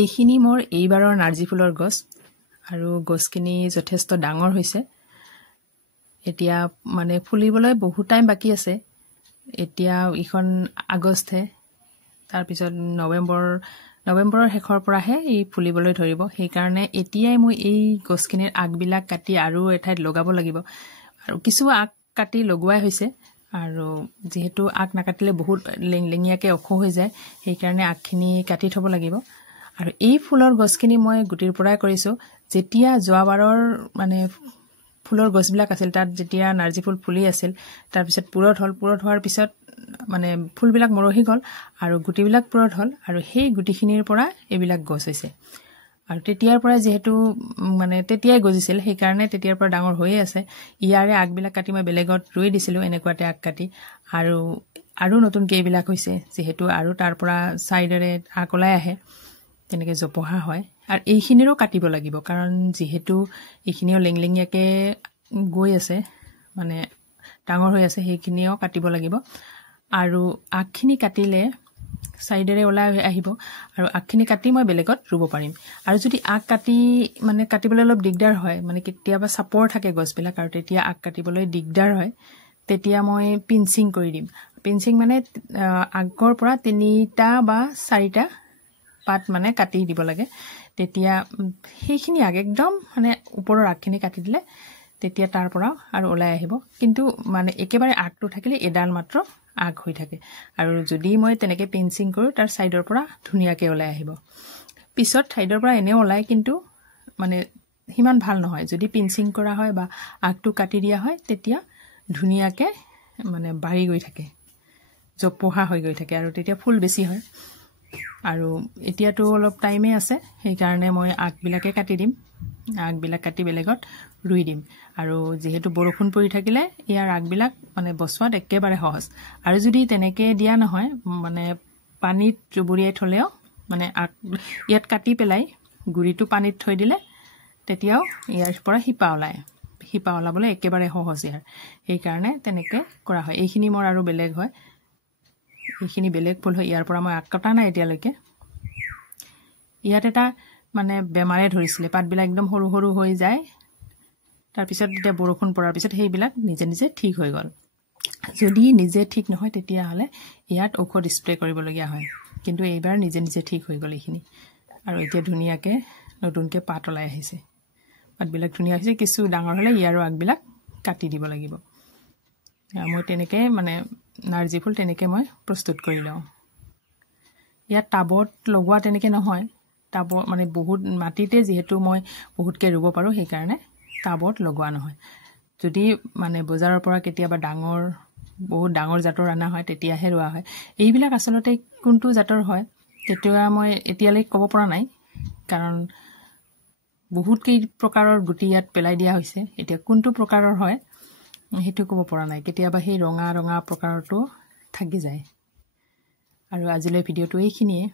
এইখিনি মোৰ এইবাৰৰ নাৰ্জী ফুলৰ গছ আৰু গছখিনি যথেষ্ট ডাঙৰ হৈছে এতিয়া মানে ফুলিবলৈ বহুত টাইম বাকি আছে এতিয়া ইখন আগষ্টহে তাৰ পিছত নৱেম্বৰৰ শেষৰ পৰাহে এই ফুলিবলৈ ধৰিব সেই কাৰণে এতিয়াই মই এই গছখিনিৰ আগবিলাক কাটি আৰু এঠাইত লগাব লাগিব আৰু কিছু আগ কাটি লগোৱাই হৈছে আৰু যেহেতু আগ নাকাটিলে বহুত লেংলেঙিয়াকে ওখ হৈ যায় সেই কাৰণে আগখিনি কাটি থব লাগিব আৰু এই ফুলৰ গছখিনি মই গুটিৰ পৰাই কৰিছো যেতিয়া যোৱাবাৰৰ মানে ফুলৰ গছবিলাক আছিল তাত যেতিয়া নাৰ্জী ফুল ফুলি আছিল তাৰ পিছত পুৰত হোৱাৰ পিছত মানে ফুলবিলাক মৰহি গল আৰু গুটিবিলাক পুৰত হল আৰু সেই গুটিখিনিৰ পৰা এবিলাক গছ হৈছে আৰু তেতিয়াৰ পৰা যেহেতু মানে তেতিয়াই গজিছিল সেই কাৰণে তেতিয়াৰ পৰা ডাঙৰ হৈয়ে আছে ইয়াৰে আগবিলাক কাটি মই বেলেগত ৰুই দিছিলো এনেকুৱাতে আগ কাটি আৰু নতুন কেইবিলাক হৈছে যেহেতু আৰু তাৰ পৰা সাইডৰে আগ ওলাই আহে তেনেকে জপহা হয় আৰু এইখিনিৰো কাটিব লাগিব কাৰণ যেহেতু এইখিনিও লেংলেঙিয়াকে গৈ আছে মানে ডাঙৰ হৈ আছে সেইখিনিও কাটিব লাগিব আৰু আগখিনি কাটিলে সাইডৰে ওলাই আহিব আৰু আগখিনি কাটি মই বেলেগত ৰুব পাৰিম আৰু যদি আগ কাটি মানে কাটিবলৈ অলপ দিগদাৰ হয় মানে কেতিয়াবা চাপৰ থাকে গছবিলাক আৰু তেতিয়া আগ কাটিবলৈ দিগদাৰ হয় তেতিয়া মই পিনচিং কৰি দিম পিনচিং মানে আগৰ পৰা 3টা বা 4টা পাত মানে কাটি দিব লাগে তেতিয়া সেইখিনি আগ একদম মানে ওপৰৰ আগখিনি কাটি দিলে তেতিয়া তাৰ পৰা আৰু ওলাই আহিব কিন্তু মানে একেবাৰে আগটো থাকিলে এডাল মাত্ৰ আগ হৈ থাকে আৰু যদি মই তেনেকে পিনচিং কৰো তাৰ সাইডৰ পৰা ধুনিয়াকে ওলাই আহিব পিছত সাইডৰ পৰা এনে ওলাই কিন্তু মানে হিমান ভাল নহয় যদি পিনচিং কৰা হয় বা আগটো কাটি দিয়া হয় তেতিয়া ধুনিয়াকে মানে বাঢ়ি গৈ থাকে জপহা হৈ গৈ থাকে আৰু তেতিয়া ফুল বেছি হয় আৰু এতিয়াতো অলপ টাইমে আছে সেই কাৰণে মই আগবিলাকে কাটি দিম আগবিলাক কাটি বেলেগত ৰুই দিম আৰু যেহেতু বৰষুণ পৰি থাকিলে ইয়াৰ আগবিলাক মানে বসোৱাত একেবাৰে সহজ আৰু যদি তেনেকে দিয়া নহয় মানে পানীত জুবুৰিয়াই থলেও মানে ইয়াত কাটি পেলাই গুৰিটো পানীত থৈ দিলে তেতিয়াও ইয়াৰ পৰা হিপা ওলাবলৈ একেবাৰে সহজ ইয়াৰ সেই কাৰণে তেনেকে কৰা হয় এইখিনি মোৰ আৰু বেলেগ হয় এইখিনি বেলেগ ফুল হয় ইয়াৰ পৰা মই আগ কটা নাই এতিয়ালৈকে ইয়াত এটা মানে বেমাৰে ধৰিছিলে পাতবিলাক একদম সৰু সৰু হৈ যায় তাৰ পিছত যেতিয়া বৰষুণ পৰাৰ পিছত সেইবিলাক নিজে নিজে ঠিক হৈ গল যদি নিজে ঠিক নহয় তেতিয়া হলে ইয়াত ঔষধ স্প্ৰে কৰিবলগীয়া হয় কিন্তু এইবাৰ নিজে নিজে ঠিক হৈ গল এইখিনি আৰু এতিয়া ধুনিয়াকে নতুনকে পাত ওলাই আহিছে পাতবিলাক ধুনিয়া হৈছে কিছু ডাঙৰ হলে ইয়াৰো আগবিলাক কাটি দিব লাগিব মই তেনেকে মানে নাৰ্জী ফুল তেনেকে মই প্ৰস্তুত কৰি লওঁ ইয়াত টাবত লগোৱা তেনেকে নহয় টাব মানে বহুত মাটিতে যেহেতু মই বহুতকে ৰুব পাৰো সেই কাৰণে টাবত লগোৱা নহয় যদি মানে বজাৰৰ পৰা কেতিয়াবা বহুত ডাঙৰ জাতৰ আনা হয় তেতিয়াহে ৰোৱা হয় এইবিলাক আসলতে কোনটো জাতৰ হয় তেতিয়া মই এতিয়ালৈ ক'ব পৰা নাই কাৰণ বহুত কেই প্ৰকাৰৰ গুটি ইয়াত পেলাই দিয়া হৈছে এতিয়া কোনটো প্ৰকাৰৰ হয় হেতু ক'ব পৰা নাই কেতিয়াবা সেই ৰঙা প্ৰকাৰটো থাকি যায় আৰু আজিলৈ ভিডিওটো এইখিনিয়ে